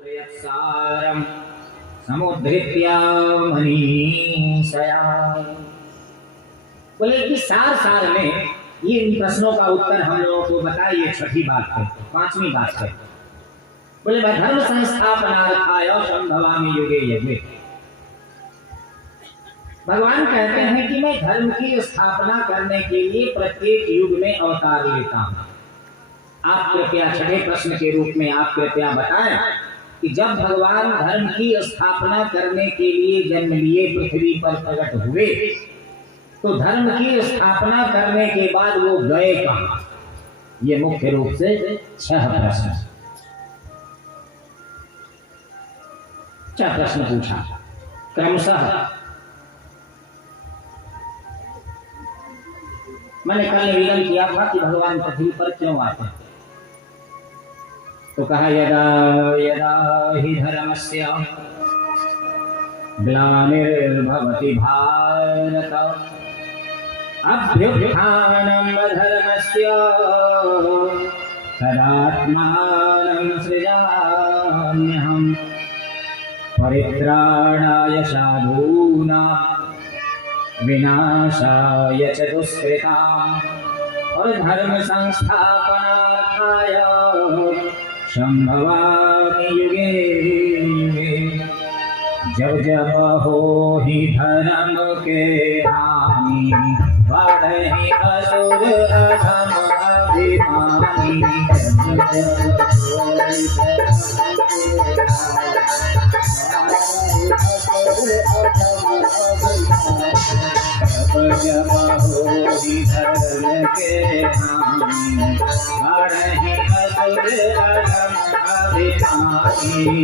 सारम समुद्धृत्य मनीषया। बोले कि सार में ये इन प्रश्नों का उत्तर हम लोगों को बताइए। छठी बात है, पांचवी बात है। बोले मैं धर्म संस्थापनार्थाय संभवामि युगे युगे। भगवान कहते हैं कि मैं धर्म की स्थापना करने के लिए प्रत्येक युग में अवतार लेता हूं। आप कृपया छठे प्रश्न के रूप में आप कृपया बताएं कि जब भगवान धर्म की स्थापना करने के लिए जन्म लिए पृथ्वी पर प्रकट हुए तो धर्म की स्थापना करने के बाद वो गए कहां? ये मुख्य रूप से 6 प्रश्न, 6 प्रश्न पूछा क्रमशः। मैंने कल निवेदन किया था कि भगवान पृथ्वी पर क्यों आते हैं, तो कहा यदा यदा हि धर्मस्य ग्लानिर्भवति भारत अभ्युत्थानं धर्मस्य तदात्मानं सृजाम्यहम् परित्राणाय साधूनां विनाशाय च दुष्कृताम् और धर्म संस्थापनार्थाय संभवामि युगे युगे। जब जब हो ही धर्म के हानि बढ़े असुर अधम अभिमानी। जब हो ही धर्म के हानि बढ़े असुर अधम अभिमानी।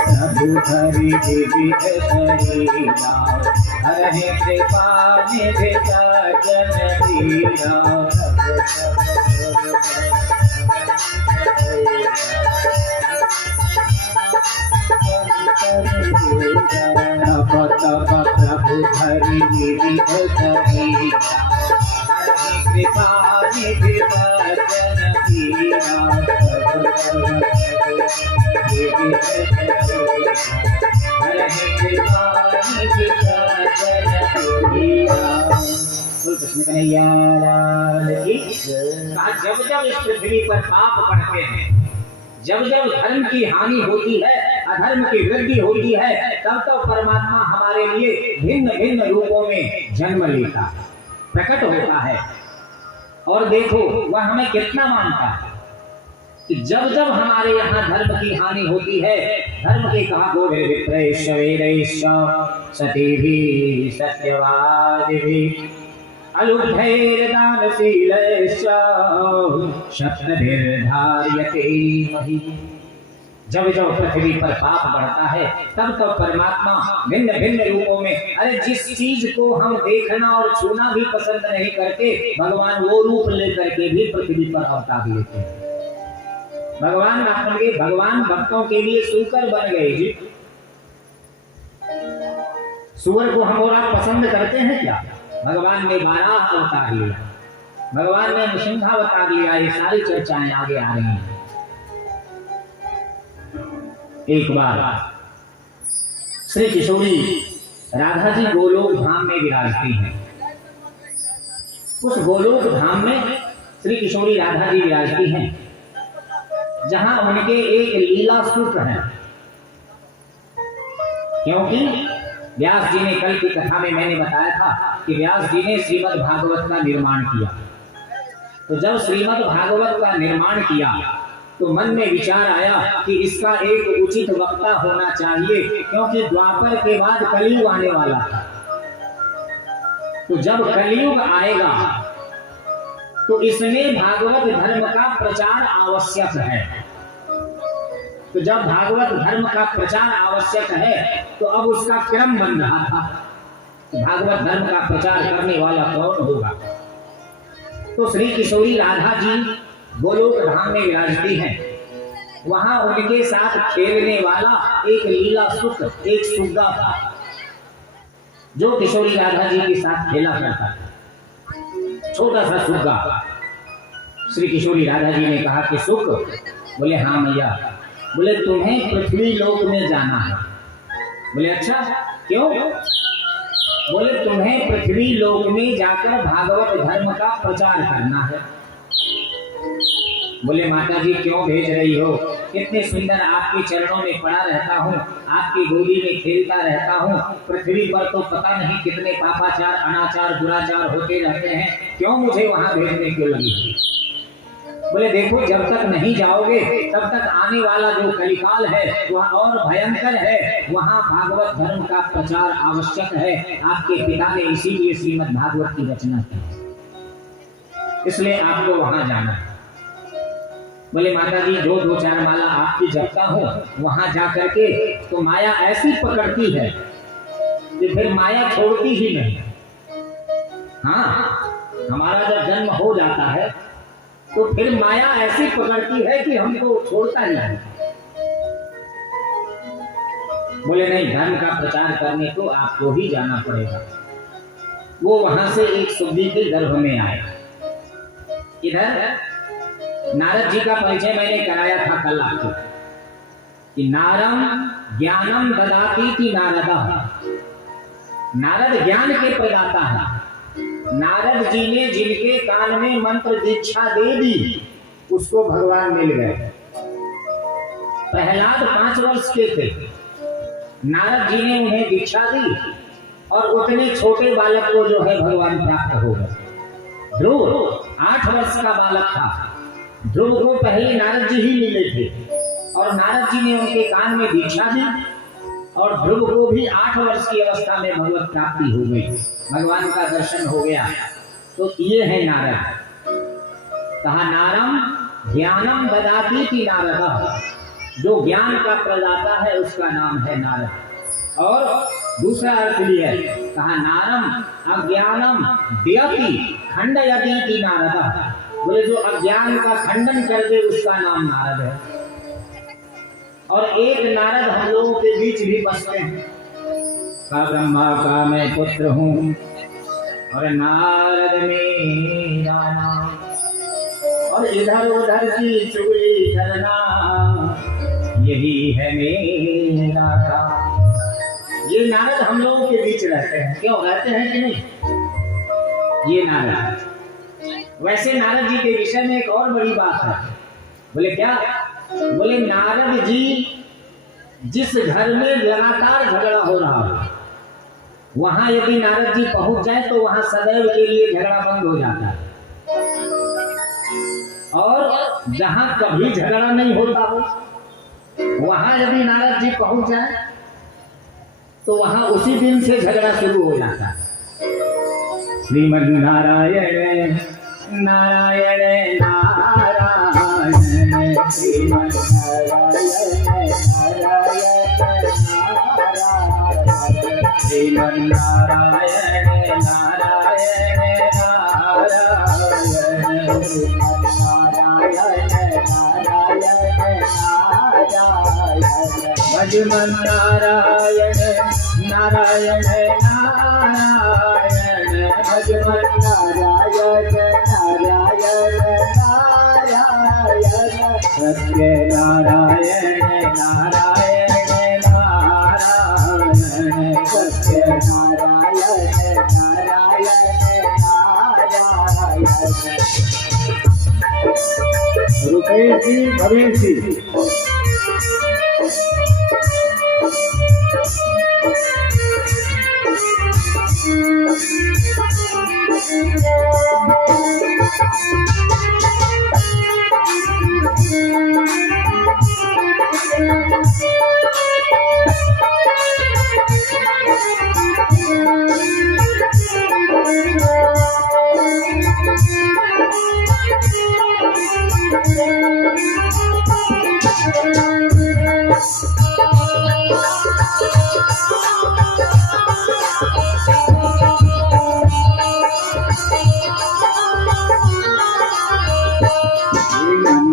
प्रभु धरि जीवित शरीरा हरे कृपा निधित जन धीरा। प्रभु धरि जीवित शरीरा हरे कृपा निधित जन धीरा। जब जब इस पृथ्वी पर पाप बढ़ते हैं, जब जब धर्म की हानि होती है, अधर्म की वृद्धि होती है, तब तो परमात्मा हमारे लिए भिन्न भिन्न रूपों में जन्म लेता है, प्रकट होता है। और देखो वह हमें कितना मानता है कि जब जब हमारे यहाँ धर्म की हानि होती है, धर्म के कहा गोविंद्रैश्च वेदैश्च सतीभिः सत्यवादिभिः अलुब्धैर्दानशीलैश्च शब्दभिर्धार्यते महि। जब जब पृथ्वी पर पाप बढ़ता है तब तो परमात्मा भिन्न भिन्न रूपों में, अरे जिस चीज को हम देखना और छूना भी पसंद नहीं करते, भगवान वो रूप लेकर के भी पृथ्वी पर अवतार लेते हैं। भगवान भक्तों के लिए सूकर बन गए जी। सूअर को हम और आप पसंद करते हैं क्या? भगवान ने 12 अवतार लिया, भगवान ने नृसिंहावतार लिया। ये सारी चर्चाएं आगे आ रही हैं। एक बार श्री किशोरी राधा जी गोलोक धाम में विराजती हैं। उस गोलोक धाम में श्री किशोरी राधा जी विराजती हैं, जहां उनके एक लीला सूत्र है। क्योंकि व्यास जी ने कल की कथा में मैंने बताया था कि व्यास जी ने श्रीमद् भागवत का निर्माण किया। तो जब श्रीमद् भागवत का निर्माण किया तो मन में विचार आया कि इसका एक उचित वक्ता होना चाहिए, क्योंकि द्वापर के बाद कलयुग आने वाला था। तो जब कलयुग आएगा तो इसमें भागवत धर्म का प्रचार आवश्यक है। तो जब भागवत धर्म का प्रचार आवश्यक है तो अब उसका क्रम बन रहा था, भागवत धर्म का प्रचार करने वाला कौन होगा। तो श्री किशोरी राधा जी गोलोक धाम में विराजती हैं। वहां उनके साथ खेलने वाला एक लीला सुख, एक सुग्गा था। जो किशोरी राधा जी के साथ खेला करता था, छोटा सा सुग्गा। श्री किशोरी राधा जी ने कहा कि सुख, बोले हाँ मैया। बोले तुम्हें पृथ्वी लोक में जाना है। बोले अच्छा क्यों? बोले तुम्हें पृथ्वी लोक में जाकर भागवत धर्म का प्रचार करना है। बोले माता जी क्यों भेज रही हो? कितने सुंदर आपके चरणों में पड़ा रहता हूँ, आपकी गोदी में खेलता रहता हूँ। पृथ्वी पर तो पता नहीं कितने पापाचार, अनाचार, दुराचार होते रहते हैं, क्यों मुझे वहां भेजने क्यों लगी? बोले देखो, जब तक नहीं जाओगे तब तक आने वाला जो कलिकाल है वह और भयंकर है। वहां भागवत धर्म का प्रचार आवश्यक है। आपके पिता ने इसीलिए श्रीमद् भागवत की रचना की, इसलिए आपको वहां जाना है। बोले माता जी जो 2-4 माला आपकी जपता हूँ, वहां जाकर के तो माया ऐसी पकड़ती है कि फिर माया छोड़ती ही नहीं। हाँ, हमारा जब जन्म हो जाता है तो फिर माया ऐसी पकड़ती है कि हमको छोड़ता ही नहीं। बोले नहीं, धर्म का प्रचार करने को आपको ही जाना पड़ेगा। वो वहां से एक सुब्बी के गर्भ में आए। इधर नारद जी का परिचय मैंने कराया था कल आपको कि नारम ज्ञानम ददाति थी नारदा। नारद ज्ञान के प्रदाता है। नारद जी ने जिनके कान में मंत्र दीक्षा दे दी, उसको भगवान मिल गए। प्रहलाद 5 वर्ष के थे, नारद जी ने उन्हें दीक्षा दी और उतने छोटे बालक को जो है भगवान प्राप्त हो गए। ध्रुव 8 वर्ष का बालक था। ध्रुव को पहले नारद जी ही मिले थे और नारद जी ने उनके कान में दीक्षा दी और ध्रुव को भी 8 वर्ष की अवस्था में भगवत प्राप्ति हो गई, भगवान का दर्शन हो गया। तो ये है नारद। कहा नारम ज्ञानम ददाति थी नारद, जो ज्ञान का प्रदाता है उसका नाम है नारद। और दूसरा अर्थ भी है, कहा नारम अज्ञानम द्यति खंडयति थी नारद। बोले जो अज्ञान का खंडन कर दे उसका नाम नारद है। और एक नारद हम लोगों के बीच भी बसते हैं। का ब्रह्मा का मैं पुत्र हूँ और नारद मेरा नाम, और इधर उधर की चुगली करना यही है मेरा काम। ये नारद हम लोगों के बीच रहते हैं। क्यों रहते हैं कि नहीं? ये नारद। वैसे नारद जी के विषय में एक और बड़ी बात है। बोले क्या? बोले नारद जी जिस घर में लगातार झगड़ा हो रहा हो, वहां यदि नारद जी पहुंच जाए तो वहां सदैव के लिए झगड़ा बंद हो जाता है। और जहां कभी झगड़ा नहीं होता हो, वहां यदि नारद जी पहुंच जाए तो वहां उसी दिन से झगड़ा शुरू हो जाता है। श्रीमद् नारायण नारायण नारायण, श्रीमद् नारायण नारायण नारायण, श्रीमद् नारायण नारायण नारायण, श्रीमद् नारायण नारायण नारायण, भजमन नारायण नारायण नारायण, भजमन नारायण नारायण नारायण, सत्य नारायण नारायण नारायण, सत्य नारायण नारायण नारायण। रुपेश जी, भवेश जी,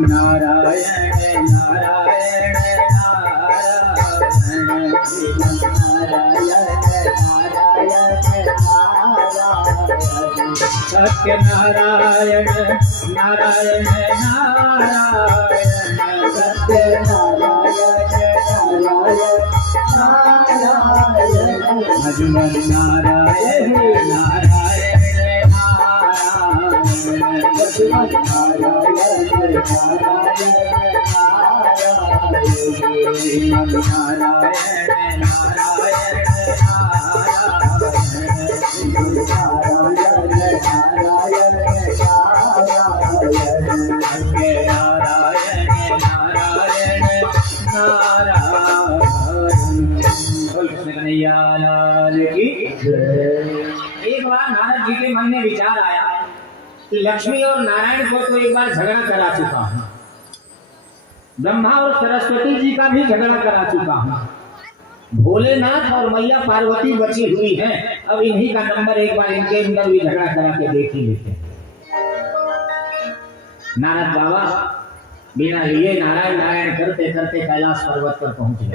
नारायण नारायण सत्यनारायण नारायण नारायण सत्यनारायण नारायण भजमन नारायण नारायण नारायण भजमन नारायण नारायण एक बार नारद जी के मन में विचार आया कि लक्ष्मी और नारायण को तो एक बार झगड़ा करा चुका हूं, ब्रह्मा और सरस्वती जी का भी झगड़ा करा चुका हूं, भोलेनाथ और मैया पार्वती बची हुई हैं, अब इन्हीं का नंबर एक बार इनके अंदर भी झगड़ा करा के देख ही लेते हैं। नारद बाबा बिना लिए नारायण नारायण करते करते कैलाश पर्वत पर पहुंच गए।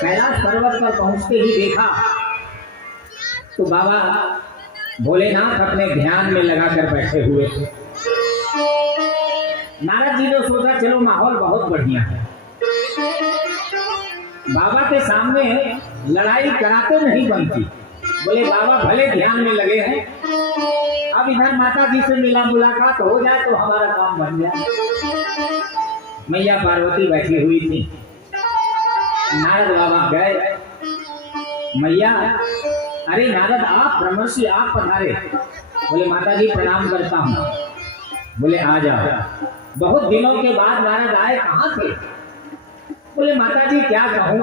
कैलाश पर्वत पर पहुंचते ही देखा तो बाबा भोलेनाथ अपने ध्यान में लगाकर बैठे हुए थे। नारद जी ने सोचा चलो माहौल बहुत बढ़िया है, बाबा के सामने लड़ाई कराते नहीं बनती। बोले बाबा भले ध्यान में लगे हैं, अब इधर माता जी से मिला मुलाकात हो जाए तो हमारा काम बन जाए। मैया पार्वती बैठी हुई थी। नारद बाबा गए, मैया अरे नारद आप ब्रह्मर्षि आप पधारे। बोले माता जी प्रणाम करता हूँ। बोले आ जाओ। बहुत दिनों के बाद नारद आए, कहाँ थे? बोले माता जी क्या कहूँ,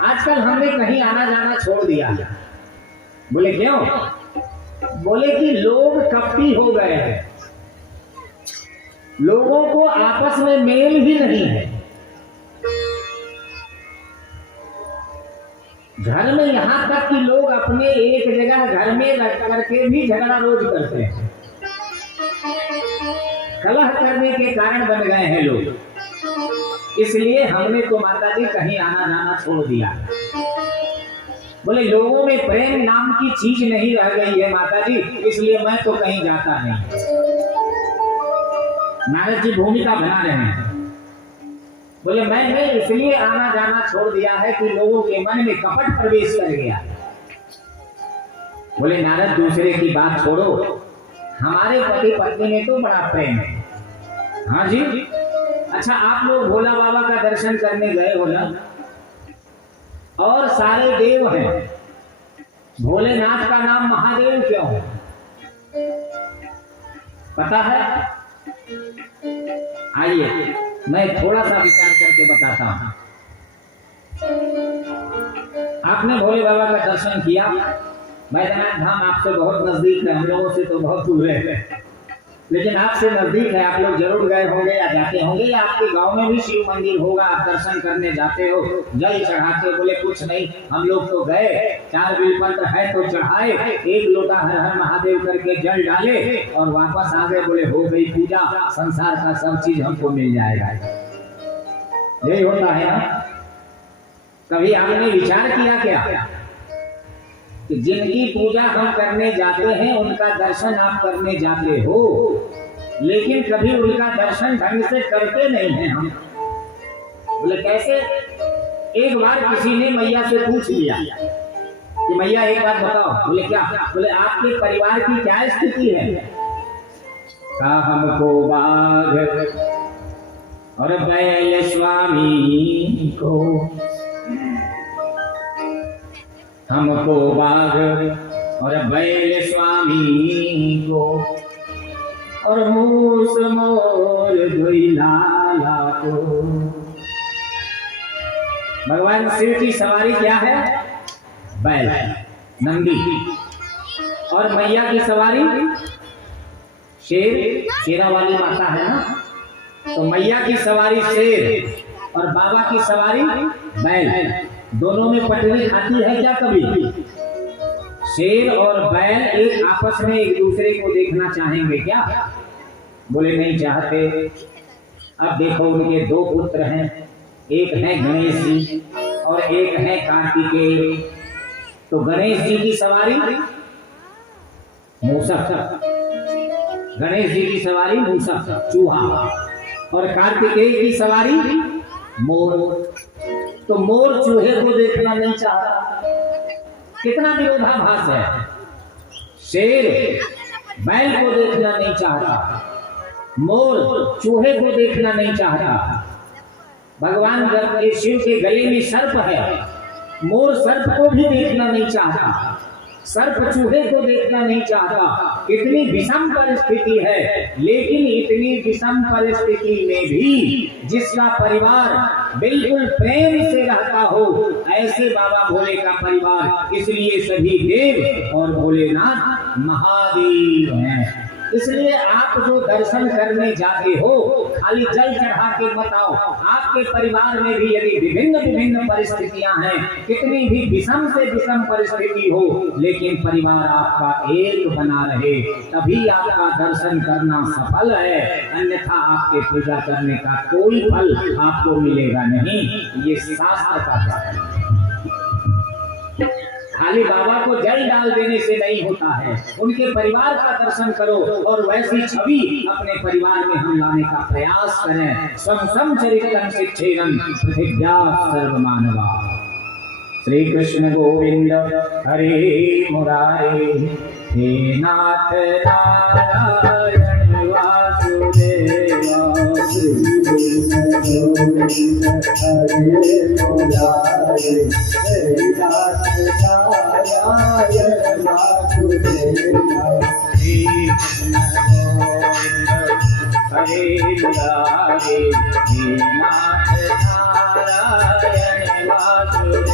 आजकल हमने कहीं आना जाना छोड़ दिया। बोले क्यों? बोले कि लोग कपटी हो गए हैं, लोगों को आपस में मेल ही नहीं है। घर में यहां तक कि लोग अपने एक जगह घर में रख करके भी झगड़ा रोज करते हैं। कलह करने के कारण बन गए हैं लोग, इसलिए हमने तो माता जी कहीं आना जाना छोड़ दिया। बोले लोगों में प्रेम नाम की चीज नहीं रह गई है माता जी, इसलिए मैं तो कहीं जाता नहीं। नारद जी भूमिका बना रहे हैं। बोले मैंने इसलिए आना जाना छोड़ दिया है कि लोगों के मन में कपट प्रवेश कर गया। बोले नारद दूसरे की बात छोड़ो, हमारे पति पत्नी में तो बड़ा प्रेम है। हाँ जी, अच्छा आप लोग भोला बाबा का दर्शन करने गए हो ना, और सारे देव हैं, भोलेनाथ का नाम महादेव क्यों है पता है? आइए मैं थोड़ा सा विचार करके बताता हूं। आपने भोले बाबा का दर्शन किया, बैद्यनाथ धाम आपसे बहुत नजदीक है, हम लोगों से तो बहुत दूर है, लेकिन आपसे नजदीक है। आप लोग जरूर गए होंगे या जाते होंगे, या आपके गांव में भी शिव मंदिर होगा, आप दर्शन करने जाते हो, जल चढ़ाते। बोले कुछ नहीं, हम लोग तो गए, 4 बिलपत्र है तो चढ़ाए, 1 लोटा हर हर महादेव करके जल डाले और वापस आ गए। बोले हो गई पूजा, संसार का सब चीज हमको मिल जाएगा। यही होता है ना? कभी आपने विचार किया क्या कि जिनकी पूजा हम करने जाते हैं उनका दर्शन आप करने जाते हो, लेकिन कभी उनका दर्शन ढंग से करते नहीं हैं हम? बोले कैसे? एक बार किसी ने मैया से पूछ लिया कि मैया एक बात बताओ। बोले क्या? बोले आपके परिवार की क्या स्थिति है? कहा हमको बाघ और बैल स्वामी को, हमको बाघ और बैल स्वामी को, और मूस मोर धुइलाला को। भगवान शिव की सवारी क्या है? बैल नंदी, और मैया की सवारी शेर, शेरा वाली माता है ना, तो मैया की सवारी शेर और बाबा की सवारी बैल। दोनों में पटरी खाती है क्या कभी? शेर और बैल एक आपस में एक दूसरे को देखना चाहेंगे क्या? बोले नहीं चाहते। अब देखो उनके 2 पुत्र हैं, एक है गणेश जी और एक है कार्तिकेय। तो गणेश जी की सवारी मूसक, गणेश जी की सवारी मूसक चूहा, और कार्तिकेय की सवारी मोर। तो मोर चूहे को देखना नहीं चाहता, कितना विरोधाभास है। शेर बैल को देखना नहीं चाहता, मोर चूहे को देखना नहीं चाहता। भगवान शिव के गले में सर्प है, मोर सर्प को भी देखना नहीं चाहता, सर्प चूहे को देखना नहीं चाहता। इतनी विषम परिस्थिति है, लेकिन इतनी विषम परिस्थिति में भी जिसका परिवार बिल्कुल प्रेम से रहता हो, ऐसे बाबा भोले का परिवार। इसलिए सभी देव और भोलेनाथ महादेव हैं। इसलिए आप जो दर्शन करने जाते हो, खाली जल चढ़ा के बताओ। आपके परिवार में भी यदि विभिन्न विभिन्न परिस्थितियां हैं, कितनी भी विषम से विषम परिस्थिति हो, लेकिन परिवार आपका एक बना रहे, तभी आपका दर्शन करना सफल है। अन्यथा आपके पूजा करने का कोई फल आपको मिलेगा नहीं। ये शास्त्र का है। खाली बाबा को जल डाल देने से नहीं होता है, उनके परिवार का दर्शन करो और वैसी छवि अपने परिवार में हम लाने का प्रयास करें। स्वं चरित्रं शिक्षेरं पृथिव्या सर्वमानवा। श्री कृष्ण गोविंद हरे मुरारे, हे नाथ नारायण वासुदेवा। श्री कृष्ण गोविंद हरे मुरारे, हे नाथ नारायण वासुदेवा। श्री कृष्ण गोविंद हरे मुरारे, हे नाथ नारायण वासुदेवा।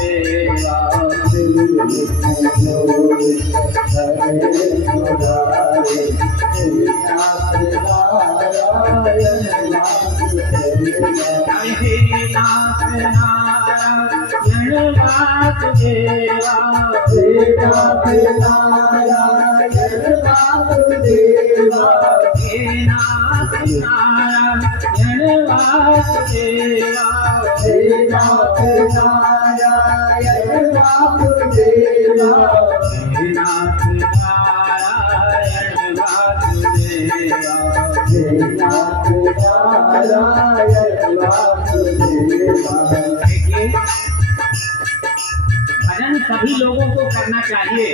भजन सभी लोगों को करना चाहिए,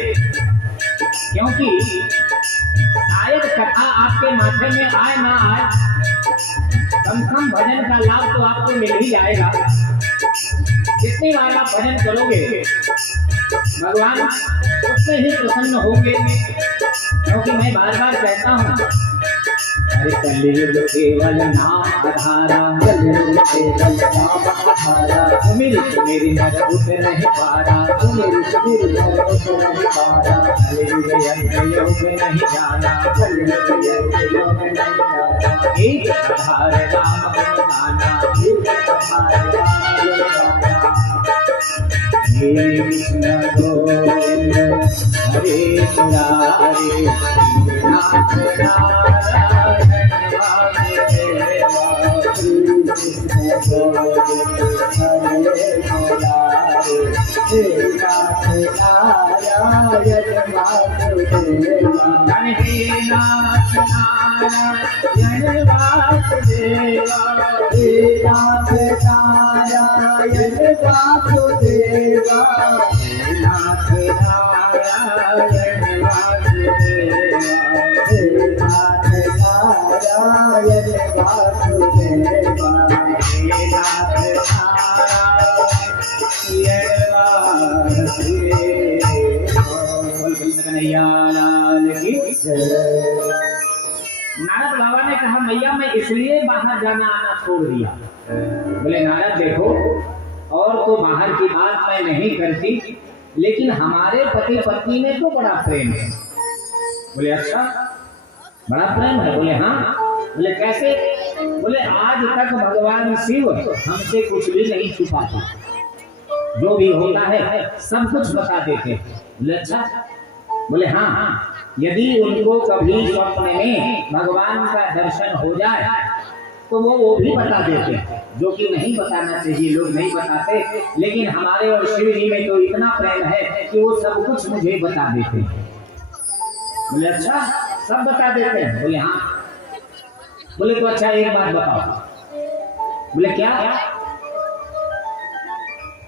क्योंकि शायद कथा आपके माथे में आए ना आए, कम से कम भजन का लाभ तो आपको मिल ही जाएगा। जितनी बार आप भजन करोगे भगवान उससे ही प्रसन्न होंगे। क्योंकि मैं बार बार कहता हूँ, अरे कलयुग केवल नाम आधारा, कलयुग केवल नाम आधारा। मेरी नर उठ नहीं पारा, मेरी नर उठ नहीं पारा। कलयुग योग नहीं जाना, कलयुग योग नहीं जाना। एक आधार राम गुण गाना, एक आधार राम गुण गाना। हे कृष्ण गोविंद हरे मुरारे, नाथ नारायण वासुदेवा। श्री कृष्ण गोविंद हरे मुरारे, हे नाथ नारायण वासुदेवा। हे नाथ नारायण वासुदेवा, हे नाथ नारायण वासुदेवा। हे नाथ नारायण वासुदेवा, हे नाथ नारायण वासुदेवा। हे नाथ नारायण वासुदेवा। कन्हैया लाल की जय। नारद बाबा ने कहा, मैया मैं इसलिए बाहर जाना आना छोड़ दिया। बोले नारद देखो, और तो बाहर की बात मैं नहीं करती, लेकिन हमारे पति पत्नी में तो बड़ा प्रेम है। बोले अच्छा, बड़ा प्रेम है? बोले हाँ। बोले कैसे? बोले आज तक भगवान शिव हमसे कुछ भी नहीं छुपाता, जो भी होता है सब कुछ बता देते। बोले अच्छा। बोले हाँ, यदि उनको कभी स्वप्न में भगवान का दर्शन हो जाए तो वो भी बता देते हैं, जो कि नहीं बताना चाहिए, लोग नहीं बताते, लेकिन हमारे और शिव जी में तो इतना प्रेम है कि वो सब कुछ मुझे बता देते हैं। बोले अच्छा, सब बता देते हैं? बोले हाँ। बोले तो अच्छा एक बात बताओ। बोले क्या?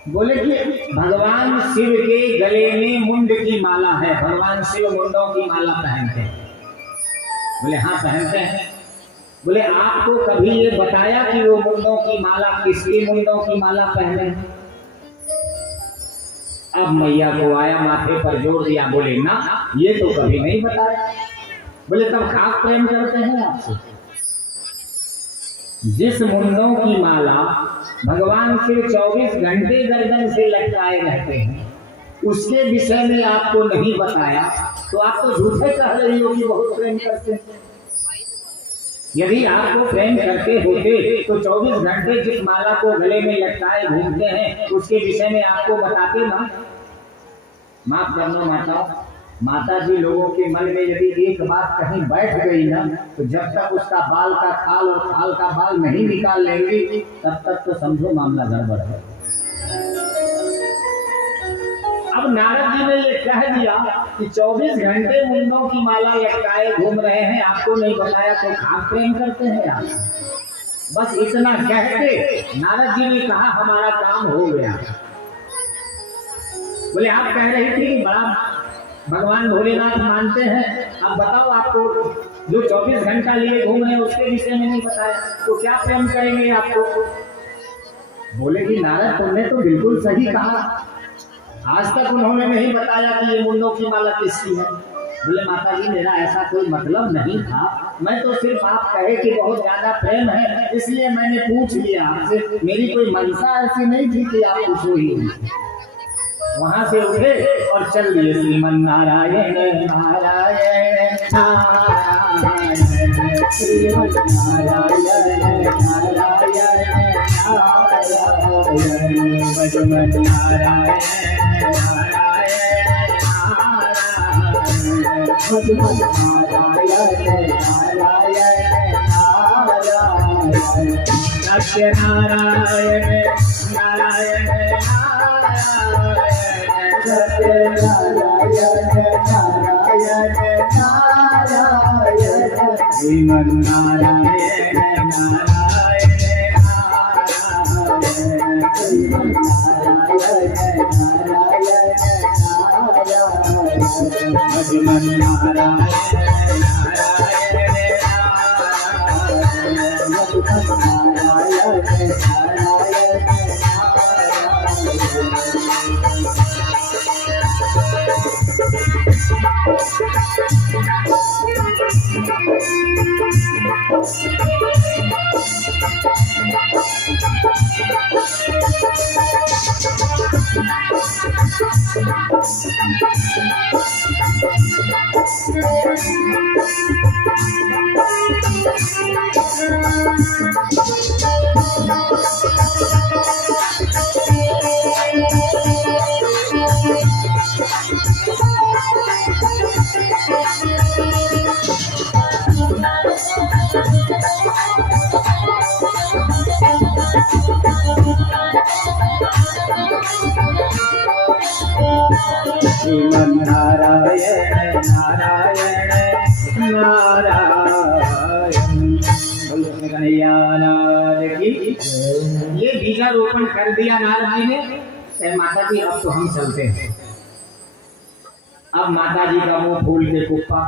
बोले कि भगवान शिव के गले में मुंड की माला है, भगवान शिव मुंडों की माला पहनते हैं। बोले हाँ पहनते हैं। बोले आपको कभी ये बताया कि वो मुंडों की माला किसकी मुंडों की माला पहने? अब मैया को आया, माथे पर जोर दिया, बोले ना ये तो कभी नहीं बताया। बोले तब खाक प्रेम करते हैं आपसे? जिस मुंडों की माला भगवान शिव 24 घंटे गर्दन से लटकाए रहते हैं, उसके विषय में आपको नहीं बताया, तो आप तो झूठे कह रही हो कि बहुत प्रेम करते हैं। यदि आपको प्रेम करते होते तो 24 घंटे जिस माला को गले में लटकाए घूमते हैं, उसके विषय में आपको बताते ना। माफ करना माताओं, माता जी लोगों के मन में यदि एक बात कहीं बैठ गई ना, तो जब तक उसका बाल का खाल और खाल का बाल नहीं निकाल लेंगी, तब तक तो समझो मामला गड़बड़ है। अब नारद जी ने ये कह दिया कि 24 घंटे मुंडों की माला लटकाए घूम रहे हैं, आपको नहीं बताया, तो खाक प्रेम करते हैं आप? बस इतना कहते नारद जी ने कहा हमारा काम हो गया। बोले आप कह रही थी कि बड़ा भगवान भोलेनाथ मानते हैं, अब बताओ आपको जो 24 घंटा लिए घूम रहे हैं उसके विषय में नहीं बताया, तो क्या प्रेम करेंगे आपको? बोले कि नारद तुमने तो बिल्कुल सही कहा, आज तक उन्होंने नहीं बताया कि ये मुंडों की माला किसकी है। बोले माता जी मेरा ऐसा कोई मतलब नहीं था, मैं तो सिर्फ आप कहे कि बहुत ज्यादा प्रेम है इसलिए मैंने पूछ लिया आपसे, मेरी कोई मनसा ऐसी नहीं थी कि आप पूछो ही। वहां से उठे और चल दिए श्रीमन नारायण नारायण नारायण श्रीमन नारायण नारायण नारायण भजमन नारायण नारायण नारायण भजमन नारायण नारायण नारायण सत्य नारायण नारायण सत्य नारायण नारायण नारायण श्रीमन नारायण नारायण नारायण श्रीमन नारायण नारायण नारायण भजमन नारायण श्रीमन नारायण नारायण नारायण ये बीजारोपण कर दिया नारद जी ने। माता जी अब तो हम चलते हैं। अब माता जी का मुंह फूल के कुप्पा।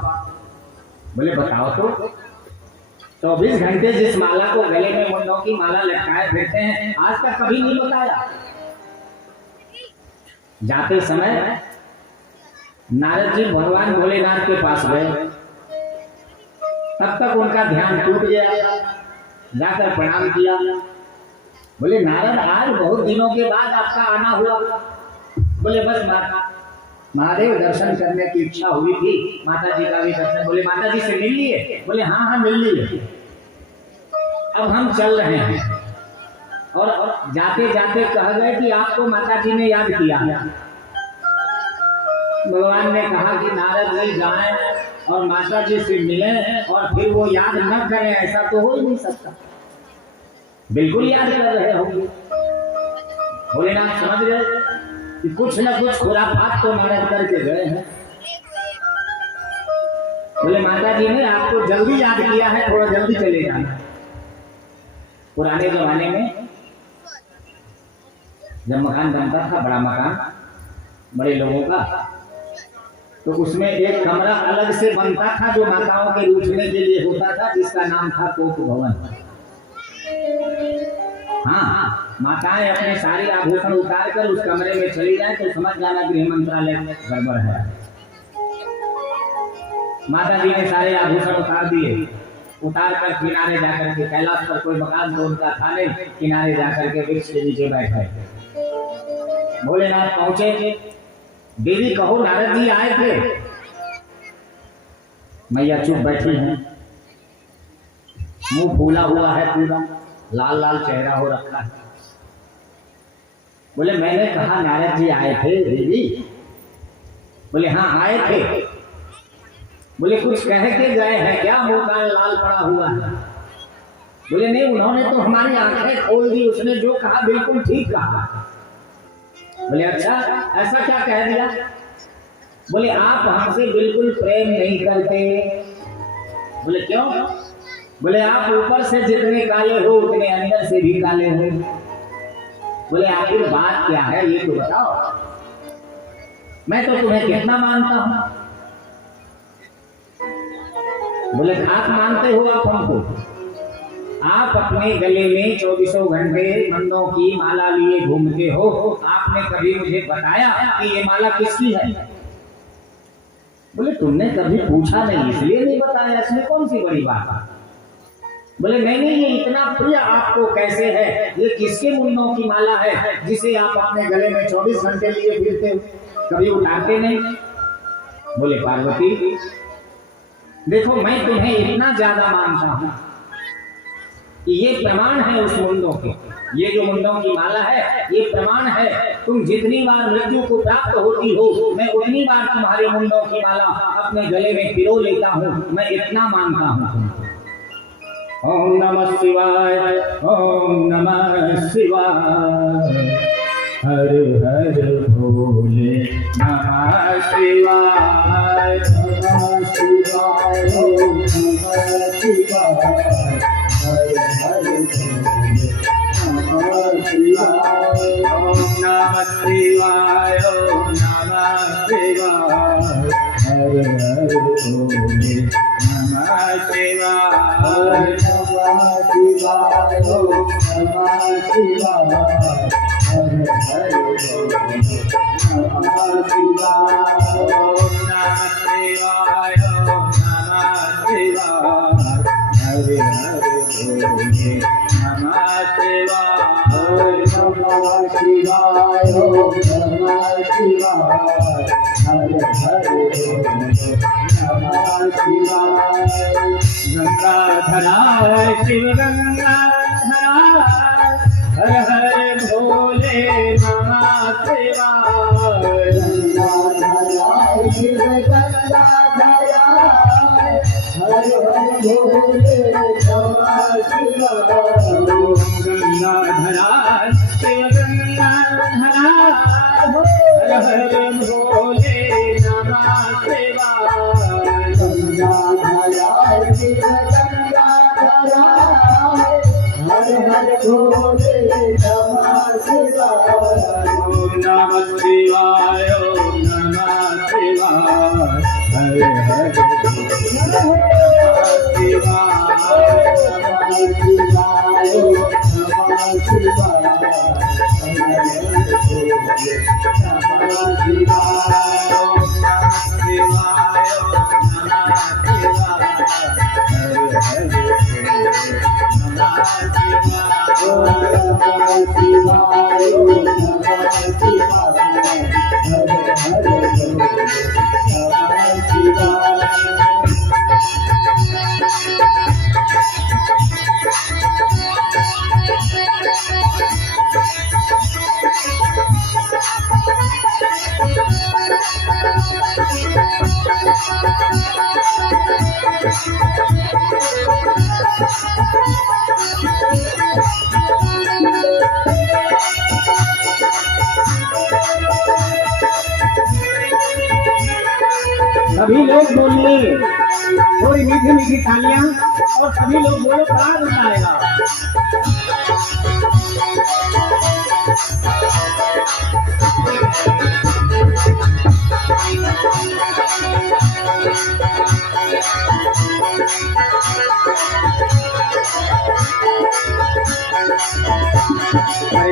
बोले बताओ तो 24 घंटे जिस माला को गले में मुंडों की माला लटकाए फिरते हैं, आज तक कभी नहीं बताया। जाते समय नारद जी भगवान भोलेनाथ के पास गए, तब तक उनका ध्यान टूट गया, जाकर प्रणाम किया। बोले नारद आज बहुत दिनों के बाद आपका आना हुआ। बोले बस महादेव दर्शन करने की इच्छा हुई थी, माता जी का भी दर्शन। बोले माता जी से मिल लिए? बोले हाँ हाँ मिल लिए। अब हम चल रहे हैं और जाते जाते कह गए कि आपको माता जी ने याद किया। भगवान ने कहा कि नारद जी जाएं और माता जी से मिलें और फिर वो याद न करें, ऐसा तो हो ही नहीं सकता। बिल्कुल याद कर रहे होंगे। भोलेनाथ समझ गए कि कुछ न कुछ खुराफात तो नारद करके गए हैं। बोले माता जी ने आपको जल्दी याद किया है, थोड़ा जल्दी चले जाना। पुराने जमाने में जब मकान बनता था, बड़ा मकान बड़े लोगों का, तो उसमें एक कमरा अलग से बनता था जो माताओं के रूठने के लिए होता था, जिसका नाम था कोप भवन। हाँ, माताएं अपने सारे आभूषण उतार कर उस कमरे में चली जाए तो समझ जाना गृह मंत्रालय में गड़बड़ है। माता जी ने सारे आभूषण उतार दिए, उतार कर किनारे जाकर के, कैलाश पर कोई मकान तो उनका था नहीं, किनारे जाकर के वृक्ष के नीचे बैठे। भोलेनाथ पहुंचे। देवी कहो नारद जी आए थे। मैया चुप बैठी हैं, मुंह फूला हुआ है, पूरा लाल लाल चेहरा हो रखा है। बोले मैंने कहा नारद जी आए थे देवी। बोले हाँ आए थे। बोले कुछ कह के गए हैं क्या, मुंह का लाल पड़ा हुआ है? बोले नहीं, उन्होंने तो हमारी आंखें खोल दी, उसने जो कहा बिल्कुल ठीक कहा। बोले अच्छा, ऐसा क्या कह दिया? बोले आप हमसे बिल्कुल प्रेम नहीं करते। बोले क्यों? बोले आप ऊपर से जितने काले हो उतने अंदर से भी काले हो। बोले आखिर बात क्या है ये तो बताओ, मैं तो तुम्हें कितना मानता हूं। बोले आप मानते हो आप हमको? आप अपने गले में 24 घंटे मंदों की माला लिए घूमते हो, आपने कभी मुझे बताया कि ये माला किसकी है? बोले तुमने कभी पूछा नहीं इसलिए नहीं बताया, इसमें कौन सी बड़ी बात है? बोले नहीं, ये इतना प्रिय आपको कैसे है? ये किसके मुंडों की माला है जिसे आप अपने गले में 24 घंटे लिए फिरते हो, कभी उठाते नहीं? बोले पार्वती देखो, मैं तुम्हें इतना ज्यादा मानता हूं कि ये प्रमाण है उस मुंडों के। ये जो मुंडों की माला है ये प्रमाण है, तुम जितनी बार मृत्यु को प्राप्त होती हो मैं उतनी बार तुम्हारे मुंडों की माला अपने गले में पिरो लेता हूँ, मैं इतना मानता हूँ। ओम नमः शिवाय, ओम नमः शिवाय, हर हर भोले नमः शिवाय, नमः शिवाय, ओम नमः शिवाय, हर हर भोले नमः शिवाय, ओम नमः शिवाय, ओम नमः शिवाय, हर हर भोले नमः शिवाय, नमः शिवाय, ओम नमः शिवाय, हर हर भोले नमः शिवाय, ओम नमः शिवाय, ओम नमः शिवाय, हर हर भोले नमः शिवाय, नमः शिवाय, ओम नमः शिवाय, हर हर भोले नमः शिवाय। गंगाधरा शिव गंगाधरा, हर हर भोले नमः शिवाय, गंगाधरा शिव गंगाधरा, हर हर भोले नमः शिवाय, गंगाधरा शिव गंगाधरा, हर हर भोले नमः शिवाय, गंगाधरा शिव गंगाधरा, हर हर भोले नमः शिवाय, ओम नमः शिवाय, ओम नमः शिवाय, हर हर भोले नमः शिवाय, नमः शिवाय, ओम नमः शिवाय, हर हर भोले नमः शिवाय, ओम नमः शिवाय, ओम नमः शिवाय, हर हर भोले नमः शिवाय, ओम नमः शिवाय, ओम नमः शिवाय, हर हर भोले नमः शिवाय। सभी लोग बोलिए, थोड़ी मीठी मीठी तालियां और सभी लोग बोलो, बड़ा मजा आएगा।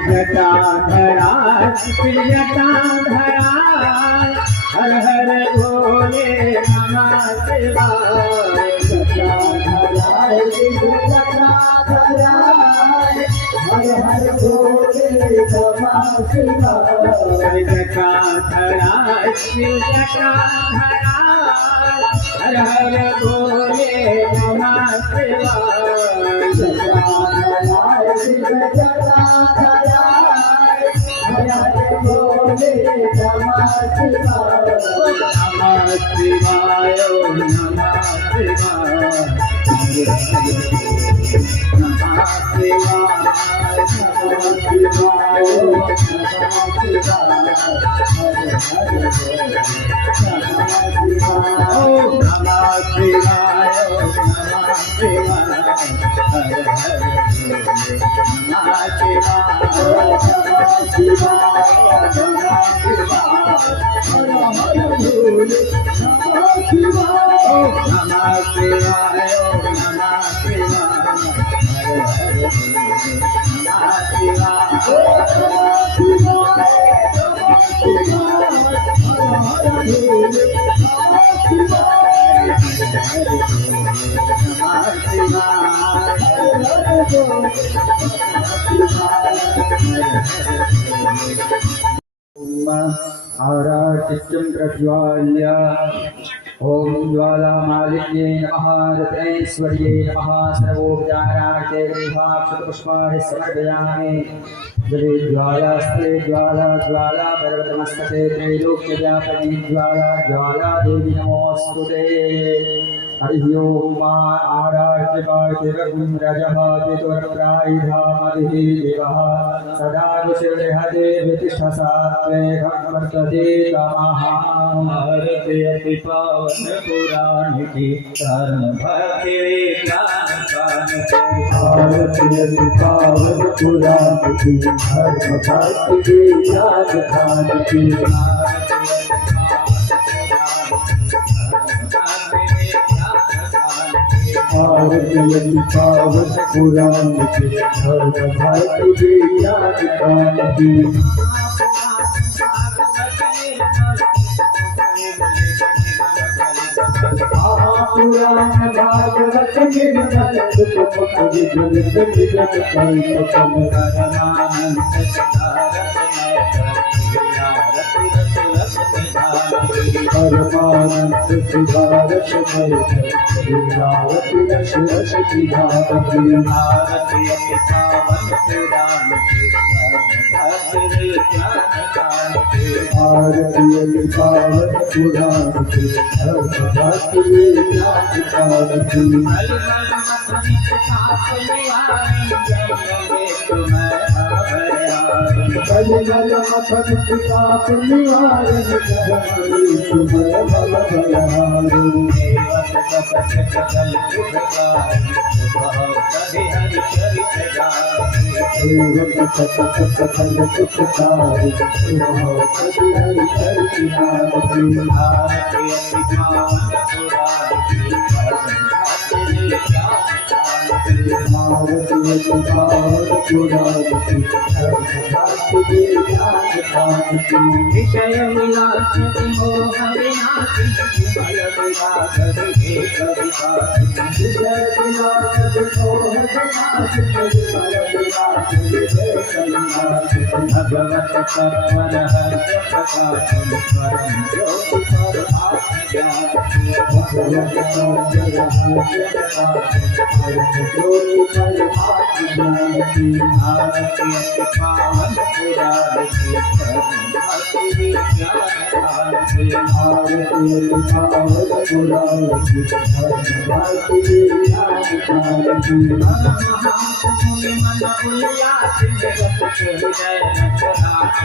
जटा धरा फिर जटा धरा, हर हर भोले नमः शिवाय। जटा धरा फिर जटा धरा, हर हर भोले नमः शिवाय। जटा धरा फिर जटा धरा, हर हर भोले नमः शिवाय। जटा धरा फिर जटा धरा, हर हर भोले नमः शिवाय। नमः शिवाय, नमः शिवाय, नमः शिवाय, नमः शिवाय, चित्तं प्रज्वाल्य ओम ज्वालामालिन्ये नमः, रत्नेश्वर्ये नमः, सर्वोपचारार्थे गृहाक्षतपुष्पाणि समर्पयामि। जले ज्वालास्ते ज्वाला ज्वाला पर्वतमस्तके त्रैलोक्यव्यापिनी ज्वाला ज्वाला देवी नमोऽस्तुते। हरिः ओम आराध्यपार्थिवं रजः पितुर्प्रायधामधिः दिवः सदा विशिर्हदेवितिष्ठसात्वे भगवते तमः। हरति पावन पुराण की धर्म भक्ति हरति पावन पुराण की धर्म भक्ति राजधान की। भारतीय पावन पुराण के धर्म भारती राजधान की। पुराण भागवत परमानंद सिद्धारथ भारतीय पावन पुराण के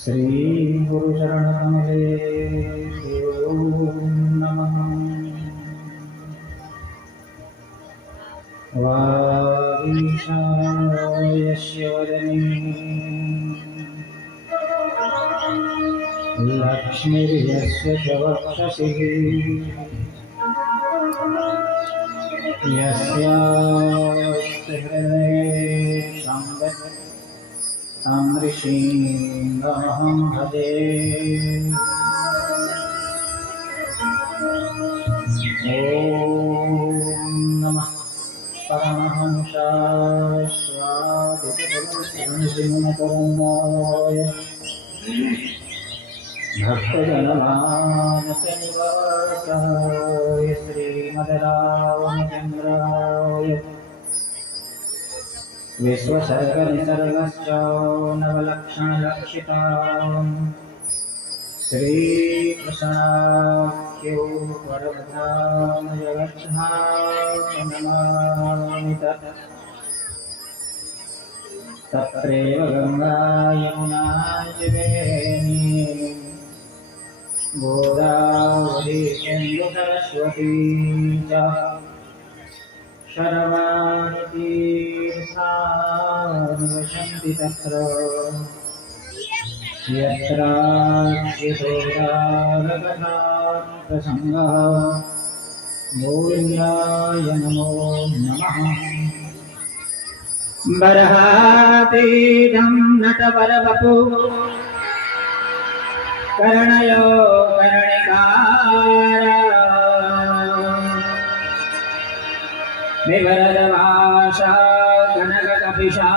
श्री गुरु चरण नमः। वागीशायस्य वदने लक्ष्मीर्यस्य च वक्षसि यस्यास्ति हृदये संवित् तं ऋषीमहं भजे। ॐ नमः परमहंसास्वादितगुरुशरणसिंहकरुणाय भक्तजनमानसनिवासाय श्रीमद्रामचन्द्राय विश्वसर्गनिसर्गश्च नवलक्षणलक्षिताम् श्रीकृष्णाख्यो परमधाम जगद्धाम नमामि तत्रैव गङ्गा यमुना जवेनी गोदावरी सिन्धुसरस्वती च शर्वाणि तीर्थानि वसन्ति तत्र यत्राक्षितोदारकथाप्रसङ्गः गोविन्दाय नमो नमः। बर्हापीठं नटवरवपु कर्णयो कर्णिकारा विवरदभाषा कनककपिशा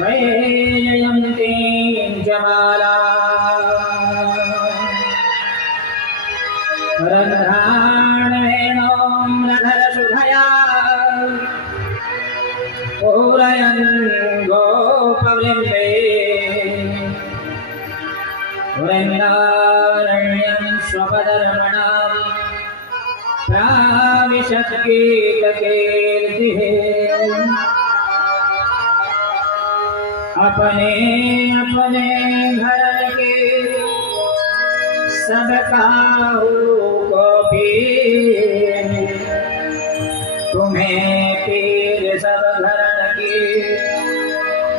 वैजयन्तीं जमाला रन्ध्राणवेणों नधरसुधया पूरयन् गोपवृन्दे वृन्दारण्य स्वपदर्मणाम् प्राविशद्गीतकीर्तिः अपने अपने घर के सब काहू को पीर तुम्हें पीर सब घरन की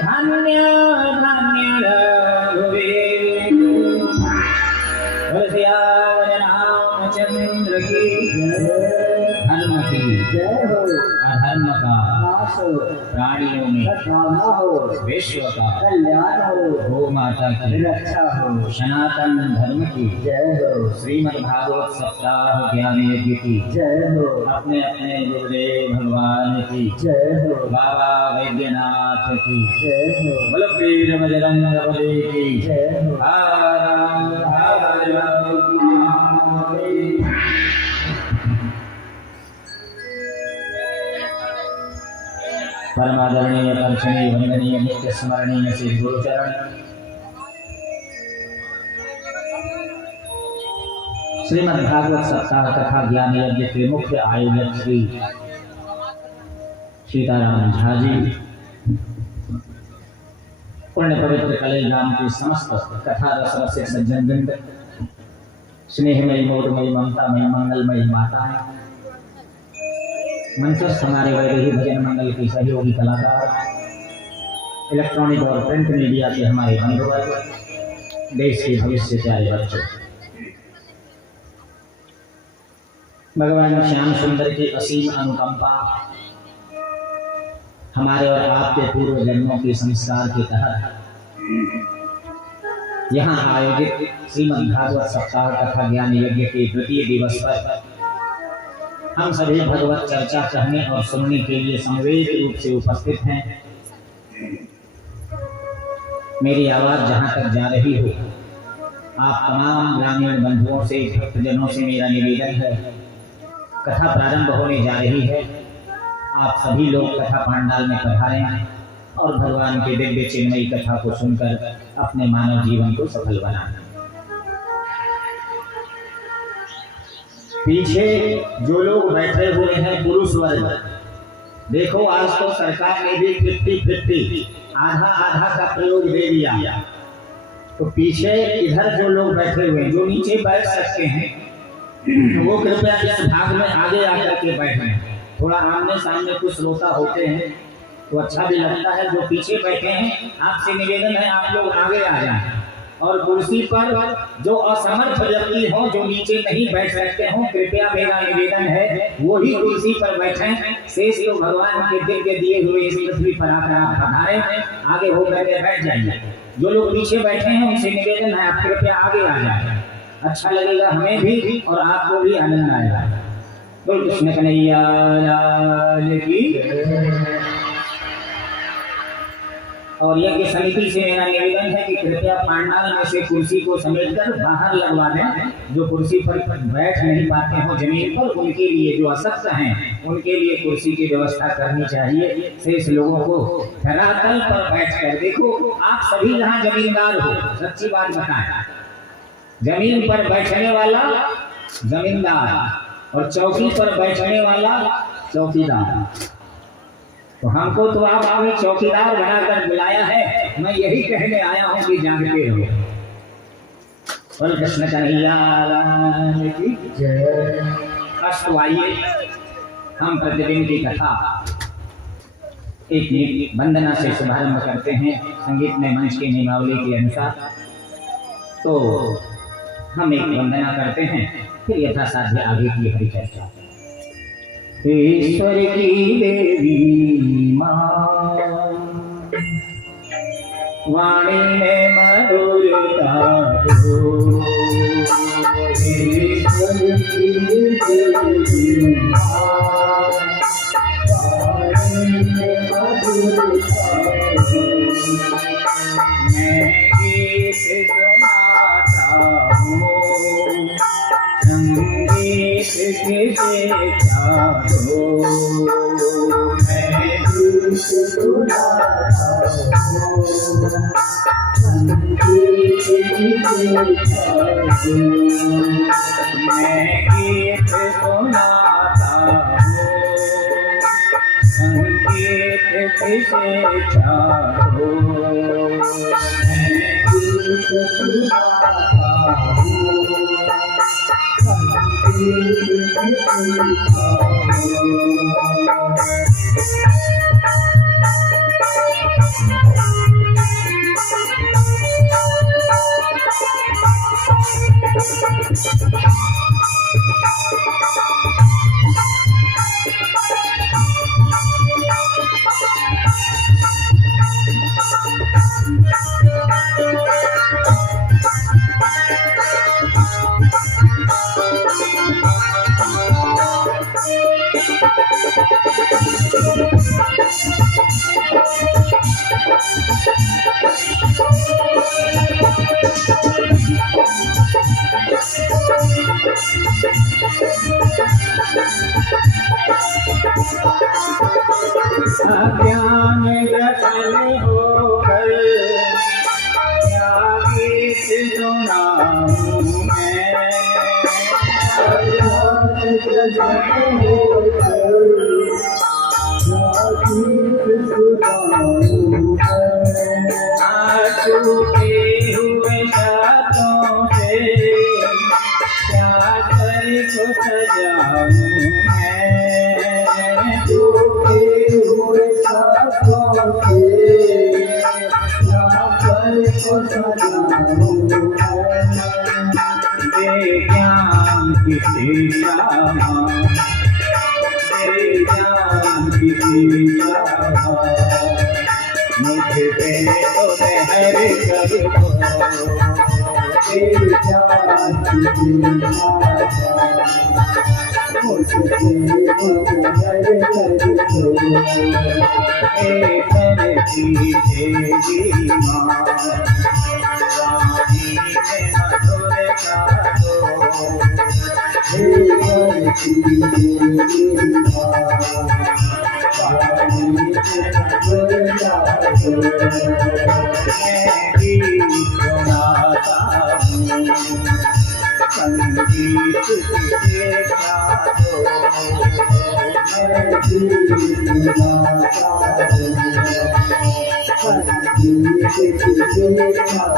धन्य धन्य रघुवीर तुलसियावर रामचंद्र की धर्म की जय हो अधर्म का नाश हो प्राणियों में सद्भावना हो विश्व का कल्याण हो गौ माता की रक्षा हो सनातन धर्म की जय हो श्रीमद् भागवत सप्ताह ज्ञान यज्ञ की जय हो अपने अपने गुरुदेव भगवान की जय हो बाबा वैद्यनाथ की जय हो बलवीर बजरंग बली की जय हो परमादरणीय दर्शनीय वंदनीय नित्य स्मरणीय श्री गुरुचरण श्रीमद् भागवत सप्ताह कथा ज्ञान यज्ञ के मुख्य आयोजक श्री सीताराम झा जी पुण्य पवित्र कलेल ग्राम के समस्त कथा रस रसिक सज्जन वृंद स्नेहमयी मोदमयी ममतामयी मंगलमयी माताएं मंचस्थ हमारे वैदेही भजन मंडल के सहयोगी कलाकार इलेक्ट्रॉनिक और प्रिंट मीडिया के हमारे बंधुवर्ग देश के भविष्य प्यारे बच्चों भगवान श्याम सुंदर की असीम अनुकंपा हमारे और आपके पूर्व जन्मों के संस्कार के तहत यहाँ आयोजित श्रीमद् भागवत सप्ताह कथा ज्ञान यज्ञ के द्वितीय दिवस पर हम सभी भगवत चर्चा कहने और सुनने के लिए समवेत रूप से उपस्थित हैं। मेरी आवाज जहाँ तक जा रही हो आप तमाम ग्रामीण बंधुओं से भक्तजनों से मेरा निवेदन है कथा प्रारंभ होने जा रही है आप सभी लोग कथा पांडाल में पधारें और भगवान के दिव्य चिन्मयी कथा को सुनकर अपने मानव जीवन को सफल बनाएं। पीछे जो लोग बैठे हुए हैं पुरुष वर्ग देखो आज तो सरकार ने भी 50-50 आधा आधा का प्रयोग दे दिया तो पीछे इधर जो लोग बैठे हुए हैं जो नीचे बैठ सकते हैं वो कृपया इस भाग में आगे आकर के बैठे थोड़ा आमने सामने कुछ श्रोता होते हैं तो अच्छा भी लगता है जो पीछे बैठे हैं आपसे निवेदन है आप लोग आगे आ जाएं और कुर्सी पर जो असमर्थ व्यक्ति हो जो नीचे नहीं बैठ सकते हो कृपया मेरा निवेदन है वो ही कुर्सी पर बैठें शेष तो भगवान के दिव्य दिए हुए इस पृथ्वी पर आकर आप पधारें आगे होकर के बैठ जाइए जो लोग पीछे बैठे हैं उनसे निवेदन है आप कृपया आगे आ जाए अच्छा लगेगा हमें भी और आपको भी आनंद आएगा। बोल कृष्ण कन्हैया लाल की। और यज्ञ समिति से मेरा निवेदन है कि कृपया पांडाल में से कुर्सी को समेटकर बाहर लगवा दें जो कुर्सी पर बैठ नहीं पाते हो जमीन पर उनके लिए जो अशक्त हैं उनके लिए कुर्सी की व्यवस्था करनी चाहिए शेष लोगों को धरातल पर बैठकर देखो आप सभी यहाँ जमींदार हो सच्ची बात बताएं जमीन पर बैठने वाला जमींदार और चौकी पर बैठने वाला चौकीदार तो हमको तो आप आगे चौकीदार बनाकर बुलाया है मैं यही कहने आया हूँ कि जागते रहो। बोल कृष्ण कन्हैया लाल की जय। अस्तु आइए हम प्रतिदिन की कथा एक वंदना से शुभारंभ करते हैं संगीत में मंच के नियमावली के अनुसार तो हम एक वंदना करते हैं फिर यथासाध्य आगे की हरी चर्चा। ईश्वर की देवी माँ वाणी में मधुरता हो ईश्वर की देवी माँ वाणी में मधुरता हो मैं गीत सुनाता हूँ संगीत किसे चाहो मैं गीत सुनाता हूँ, संगीत किसे चाहो। मैं गीत सुनाता हूँ, संगीत किसे चाहो। अज्ञान ग्रसन होकर क्या गीत सुनाऊं मैं। अज्ञान ग्रसन होकर क्या गीत सुनाऊं मैं। टूटे हुए शब्दों से क्या कर को सजाऊं मैं। टूटे हुए शब्दों से क्या कर को सजाऊं मैं। बेजान किसी शामा, बेजान किसी शामा, मुझ पे तो मेहर कर दो। बेजान किसी शामा, मुझ पे तो मेहर कर दो। करती तेरी माँ, रानी में मधुरता दो। करती तेरी माँ, रानी में मधुरता दो। मैं गीत सुनाता हूँ, संगीत किसे चाहो। मैं गीत सुनाता हूँ, संगीत किसे चाहो।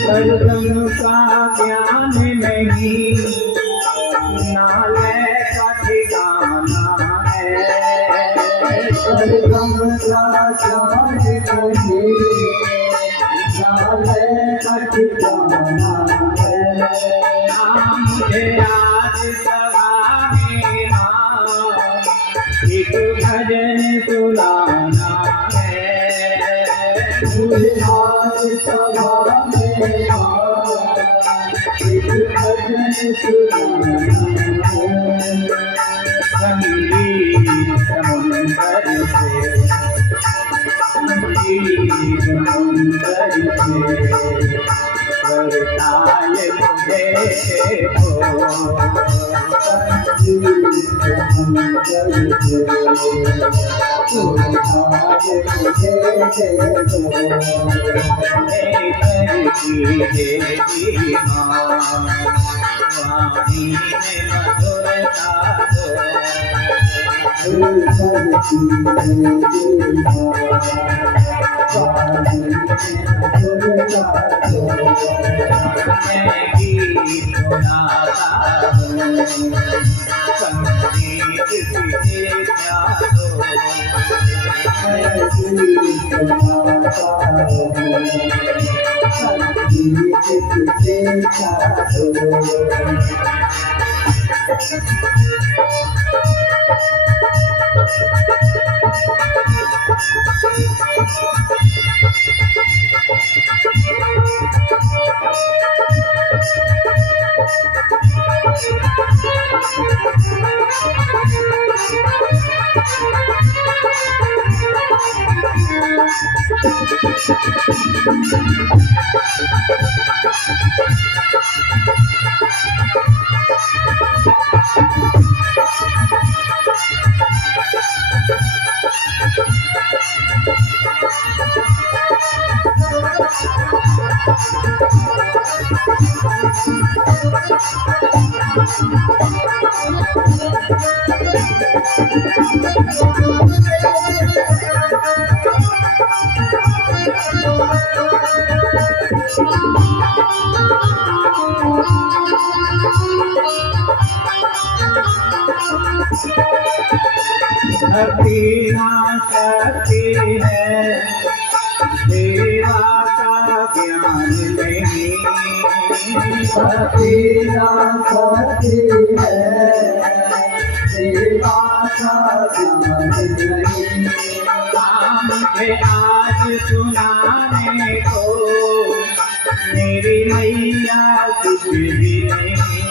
सरगम का ज्ञान नहीं, नाले का ठिकाना है। सरगम का ज्ञान नहीं, नाले का ठिकाना है। मुझे आज सभा में एक भजन सुनाना है। मुझे आज सभा में एक भजन सुनाना है। संगीत समुंदर से, संगीत समुंदर से करताल मुझे हो। संगीत समुंदर से करताल मुझे हो। करती देवी माँ, वाणी में मधुरता दो। करती देवी माँ, वाणी में मधुरता दो। मैं गीत सुनाता संगीत किसे क्या दो, संगीत किसे क्या दो। भक्ति ना शक्ति है, सेवा का ज्ञान नहीं। भक्ति ना शक्ति है, सेवा का ज्ञान नहीं। मुझे आज सुनाने को मेरी मैया कुछ भी नहीं।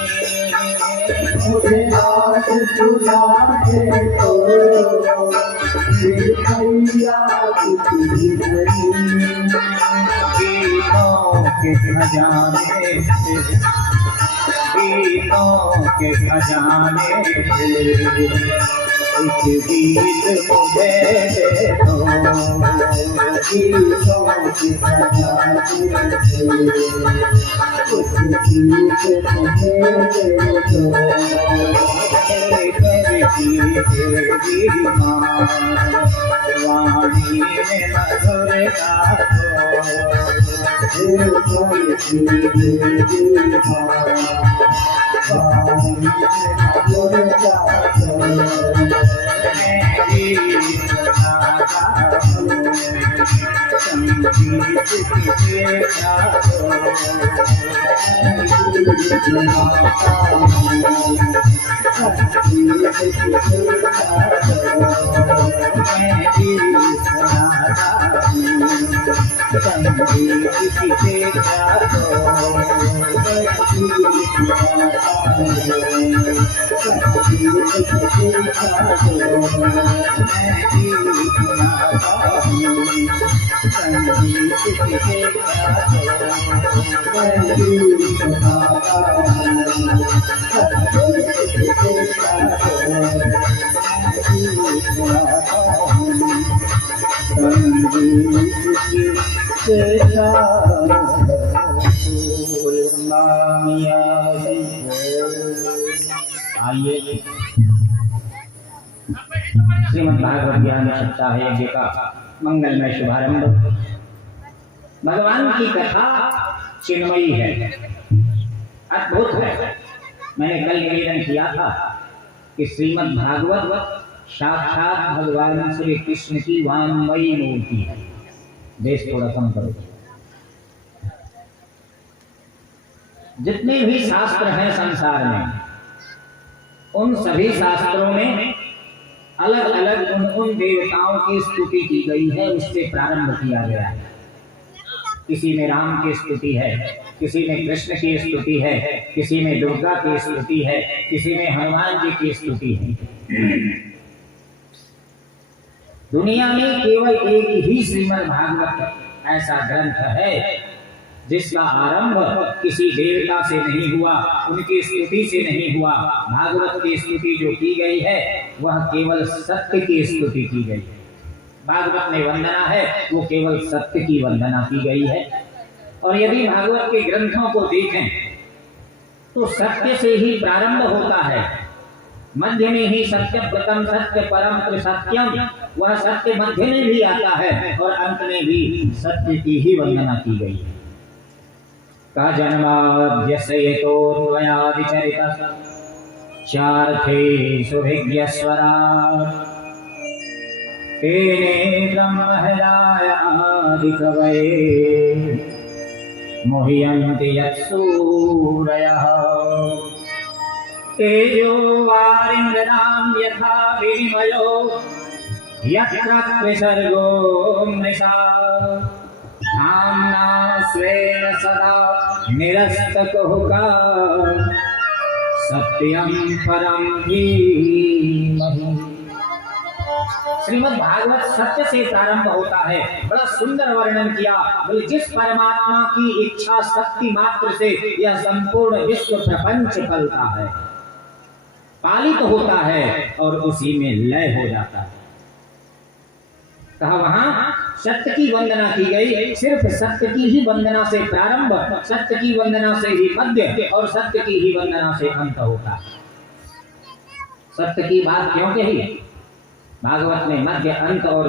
मुझे आज सुनाने को मेरी मैया कुछ भी नहीं। गीतों के खजाने से, गीतों के खजाने से एक गीत मुझे दे दो। गीतों के खजाने से कुछ गीत मुझे दे दो। करती देवी माँ वाणी में मधुरता आइए श्रीमद् भागवत ज्ञान सप्ताह यज्ञ का मंगलमय शुभारंभ। भगवान की कथा चिन्मयी है, अद्भुत है। मैंने कल निवेदन किया था कि श्रीमद् भागवत साक्षात भगवान श्री कृष्ण की वाङ्मयी मूर्ति है। देश थोड़ा कम करो। जितने भी शास्त्र हैं संसार में, उन सभी शास्त्रों में अलग अलग उन देवताओं की स्तुति की गई है, उससे प्रारंभ किया गया है। किसी में राम की स्तुति है, किसी में कृष्ण की स्तुति है, किसी में दुर्गा की स्तुति है, किसी में हनुमान जी की स्तुति है। दुनिया में केवल एक ही श्रीमद् भागवत ऐसा ग्रंथ है जिसका आरंभ किसी देवता से नहीं हुआ, उनकी स्तुति से नहीं हुआ। भागवत की स्तुति जो की गई है वह केवल सत्य की स्तुति की गई है। भागवत में वंदना है वो केवल सत्य की वंदना की गई है। और यदि भागवत के ग्रंथों को देखें तो सत्य से ही प्रारंभ होता है, मध्य में ही सत्य प्रथम सत्य परम सत्यम, वह सत्य मध्य में भी आता है और अंत में भी सत्य की ही वंदना की गई है। का जन्माद्यस्य यतोऽन्वयादिचरितः चार्थे सुभिज्ञस्वरा तेने ब्रह्महृदायादिकवये मुह्यन्ति यत्सूरयः तेजो वारिन्द्रां यथा विनिमयो यत्र त्रिसर्गो मृषा धाम्ना स्वेन सदा निरस्तकुहका सत्यं परं धीमहि। श्रीमद् भागवत सत्य से प्रारंभ होता है। बड़ा सुंदर वर्णन किया। बोले जिस परमात्मा की इच्छा शक्ति मात्र से यह संपूर्ण विश्व प्रपंच चलता है, पालित होता है और उसी में लय हो जाता है। कहा वहां सत्य की वंदना की गई। सिर्फ सत्य की ही वंदना से प्रारंभ, सत्य की वंदना से ही मध्य और सत्य की ही वंदना से अंत होता है। सत्य की बात क्यों कही? भागवत में मध्य अंत और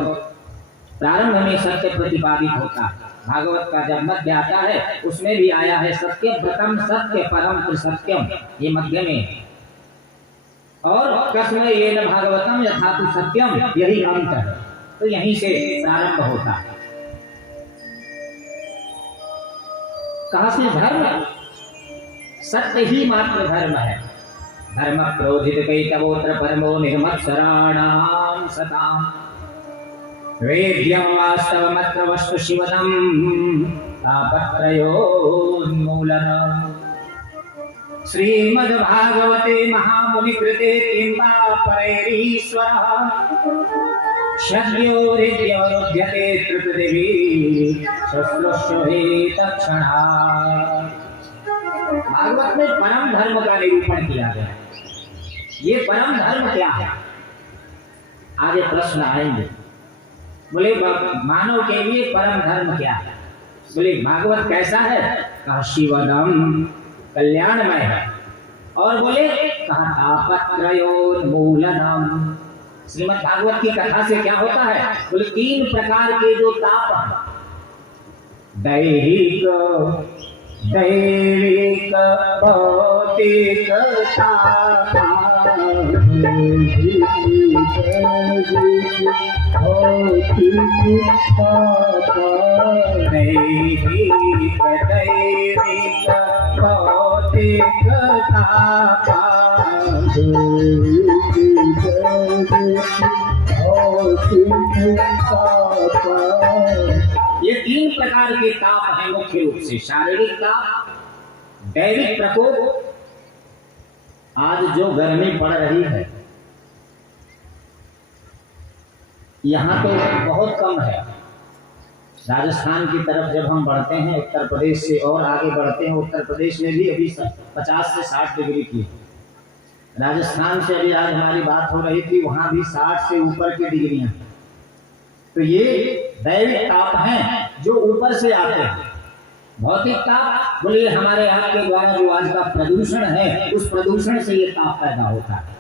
प्रारंभ में सत्य प्रतिपादित होता है। भागवत का जब मध्य आता है उसमें भी आया है सत्य व्रतम सत्य परम सत्यम, ये मध्य में। और कृष्ण ये न भागवतम यथातु सत्यम, यही अंत है। तो यहीं से प्रारंभ होता है। कहा से धर्म सत्य ही मात्र धर्म है। धर्म क्रोधित कैतवोत्र परमो निर्मत्सराणां सताम् वेद्यं वास्तवमत्र वस्तु शिवनं तापत्रयोन्मूलनम्। श्रीमद्भागवते महामुनिकृते किंवा परैरीश्वरः शक्योरिद्यवरुध्यते तृतदेवी शुश्रूषुहि तत्क्षणात्। भागवत में परम धर्म का निरूपण किया गया। ये परम धर्म क्या है? आगे प्रश्न आएंगे। बोले मानव के लिए परम धर्म क्या है? बोले भागवत कैसा है? कहा शिवदम, कल्याणमय है। और बोले कहा तापत्रयोन्मूलनम। श्रीमद् भागवत की कथा से क्या होता है? बोले 3 प्रकार के जो ताप हैं, दैहिक दैविक भौतिक ताप, दैविक भौतिक ताप, ये 3 प्रकार के ताप हैं मुख्य रूप से। शारीरिक ताप, दैविक प्रकोप। आज जो गर्मी पड़ रही है यहाँ तो बहुत कम है। राजस्थान की तरफ जब हम बढ़ते हैं, उत्तर प्रदेश से और आगे बढ़ते हैं, उत्तर प्रदेश में भी अभी 50 से 60 डिग्री की। राजस्थान से अभी आज हमारी बात हो रही थी, वहां भी 60 से ऊपर की डिग्रियां। तो ये दैविक ताप हैं जो ऊपर से आते हैं। भौतिक ताप बोले हमारे आपके द्वारा जो आज का प्रदूषण है, उस प्रदूषण से ये ताप पैदा होता है।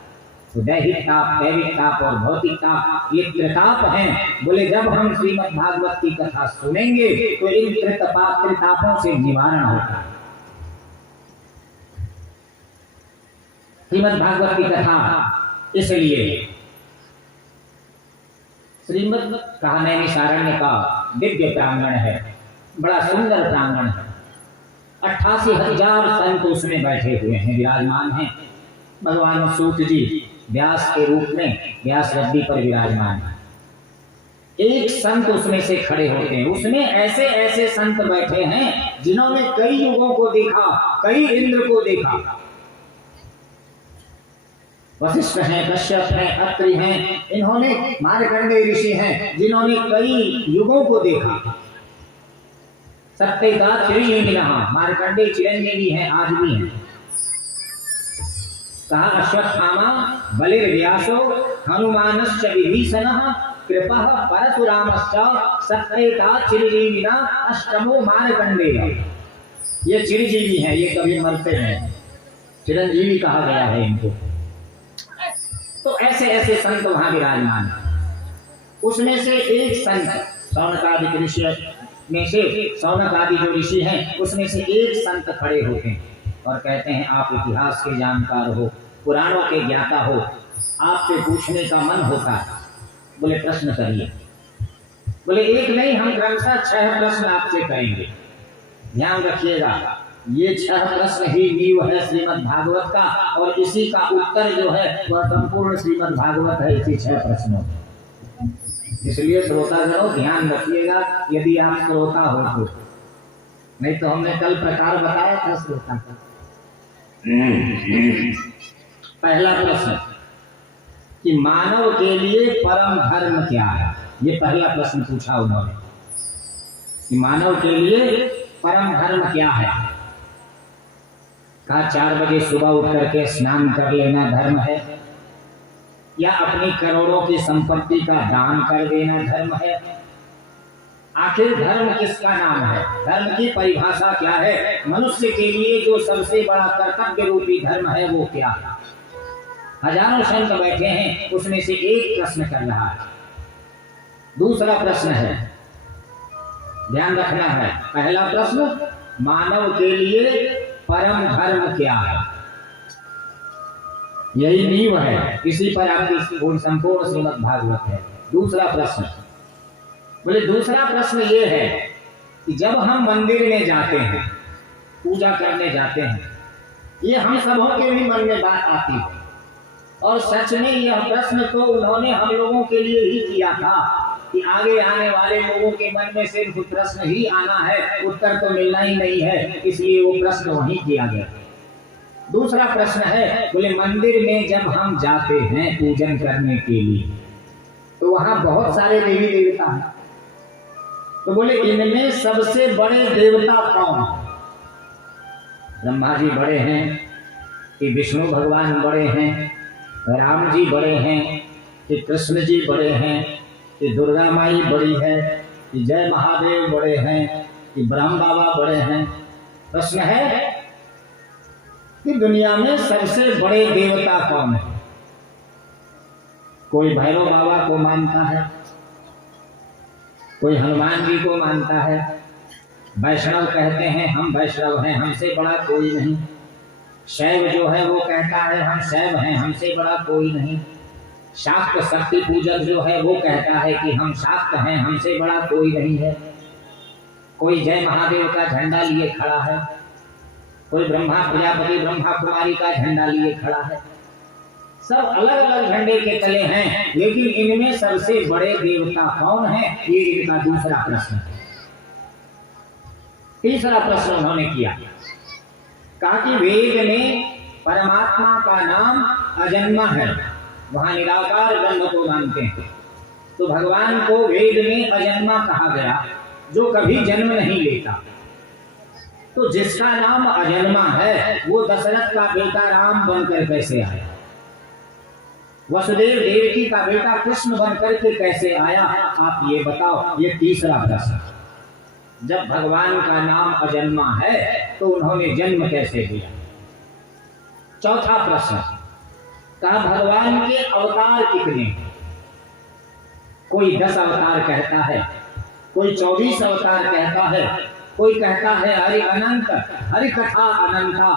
तो दैहिक ताप, दैविक ताप और भौतिक ताप ये त्रिताप हैं। बोले जब हम श्रीमद् भागवत की कथा सुनेंगे तो इन त्रितापों से निवारण होता है। श्रीमद् भागवत की कथा इसलिए श्रीमद् कहा नैमिषारण्य का दिव्य प्रांगण है, बड़ा सुंदर प्रांगण है। 88,000 संत उसमें बैठे हुए हैं, विराजमान हैं। भगवान सूत जी व्यास के रूप में व्यास गद्दी पर विराजमान है। एक संत उसमें से खड़े होते हैं। उसमें ऐसे ऐसे संत बैठे हैं जिन्होंने कई युगों को देखा, कई इंद्र को देखा। वशिष्ठ हैं, कश्यप हैं, अत्रि हैं, इन्होंने मार्कंडेय ऋषि हैं जिन्होंने कई युगों को देखा। सत्यता चिरंजीवी, मार्कंडेय चिरंजीवी हैं, आज भी हैं। कहा अश्वत्थामा बलिर्व्यासो हनुमानश्च विभीषणः कृपः परशुरामश्च सत्यता चिरंजीविना अष्टमो मार्कंडेय। ये चिरंजीवी हैं, ये कभी मरते हैं, चिरंजीवी कहा गया है इनको। तो ऐसे ऐसे संत वहां विराजमान हैं। उसमें से एक संत सौनकादि ऋषि में से, सौनक आदि जो ऋषि हैं उसमें से एक संत खड़े होते हैं और कहते हैं आप इतिहास के जानकार हो, पुराणों के ज्ञाता हो, आपसे पूछने का मन होता है। बोले प्रश्न करिए। बोले एक नहीं, हम क्रमशः 6 प्रश्न आपसे करेंगे। ध्यान रखिएगा, ये 6 प्रश्न ही नींव है श्रीमद् भागवत का, और इसी का उत्तर जो है वह संपूर्ण श्रीमद् भागवत है, इसी 6 प्रश्नों। इसलिए श्रोतागणों ध्यान रखिएगा, यदि आप श्रोता हो तो। नहीं तो हमने कल प्रकार बताया था श्रोता का। पहला प्रश्न कि मानव के लिए परम धर्म क्या है, ये पहला प्रश्न पूछा उन्होंने कि मानव के लिए परम धर्म क्या है। कहा 4 बजे सुबह उठ करके स्नान कर लेना धर्म है, या अपनी करोड़ों की संपत्ति का दान कर देना धर्म है। आखिर धर्म किसका नाम है, धर्म की परिभाषा क्या है, मनुष्य के लिए जो सबसे बड़ा कर्तव्य रूपी धर्म है वो क्या है। हजारों संत बैठे हैं, उसमें से एक प्रश्न कर रहा है। दूसरा प्रश्न है, ध्यान रखना है, पहला प्रश्न मानव के लिए परम धर्म क्या है, यही नींव है, इसी पर आपकी संपूर्ण श्रीमद् भागवत है। दूसरा प्रश्न, बोले दूसरा प्रश्न ये है कि जब हम मंदिर में जाते हैं, पूजा करने जाते हैं, ये हम सबों के भी मन में बात आती है, और सच में यह प्रश्न तो उन्होंने हम लोगों के लिए ही किया था कि आगे आने वाले लोगों के मन में सिर्फ प्रश्न ही आना है, उत्तर तो मिलना ही नहीं है, इसलिए वो प्रश्न वहीं किया गया। दूसरा प्रश्न है, बोले मंदिर में जब हम जाते हैं पूजन करने के लिए, तो वहां बहुत सारे देवी देवता हैं, तो बोले इनमें सबसे बड़े देवता कौन है। ब्रह्मा जी बड़े हैं कि विष्णु भगवान बड़े हैं, राम जी बड़े हैं कि कृष्ण जी बड़े हैं, कि दुर्गा माई बड़ी है, कि जय महादेव बड़े हैं, कि ब्रह्म बाबा बड़े हैं। प्रश्न है कि दुनिया में सबसे बड़े देवता कौन है। कोई भैरव बाबा को मानता है, कोई हनुमान जी को मानता है, वैष्णव कहते हैं हम वैष्णव हैं, हमसे बड़ा कोई नहीं। शैव जो है वो कहता है हम शैव हैं, हमसे बड़ा कोई नहीं। शाक्त शक्ति पूजक जो है वो कहता है कि हम शाक्त हैं, हमसे बड़ा कोई नहीं है। कोई जय महादेव का झंडा लिए खड़ा है, कोई ब्रह्मा प्रजापति ब्रह्मा कुमारी का झंडा लिए खड़ा है। सब अलग अलग झंडे के तले हैं, लेकिन इनमें सबसे बड़े देवता कौन है, ये इनका दूसरा प्रश्न है। तीसरा प्रश्न उन्होंने किया, कहा कि वेद में परमात्मा का नाम अजन्मा है, वहां निराकार ब्रह्म को मानते हैं, तो भगवान को वेद में अजन्मा कहा गया, जो कभी जन्म नहीं लेता। तो जिसका नाम अजन्मा है वो दशरथ का बेटा राम बनकर कैसे आया, वसुदेव देवकी का बेटा कृष्ण बनकर के कैसे आया, आप ये बताओ। ये तीसरा प्रश्न। जब भगवान का नाम अजन्मा है तो उन्होंने जन्म कैसे लिया। चौथा प्रश्न, कहा भगवान के अवतार कितने हैं। कोई 10 अवतार कहता है, कोई 24 अवतार कहता है, कोई कहता है हरि अनंत, हरि कथा अनंता,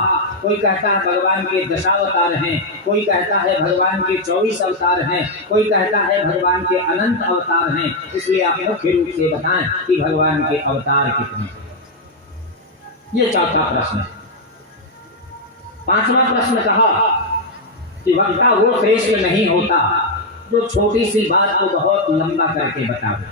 कोई कहता है भगवान के 10 अवतार हैं, कोई कहता है भगवान के 24 अवतार हैं, कोई कहता है भगवान के अनंत अवतार हैं। इसलिए आप मुख्य रूप से बताएं कि भगवान के अवतार कितने हैं। ये चौथा प्रश्न है। पांचवा प्रश्न कहा कि वक्ता वो श्रेष्ठ नहीं होता जो छोटी सी बात को बहुत लंबा करके बतावे।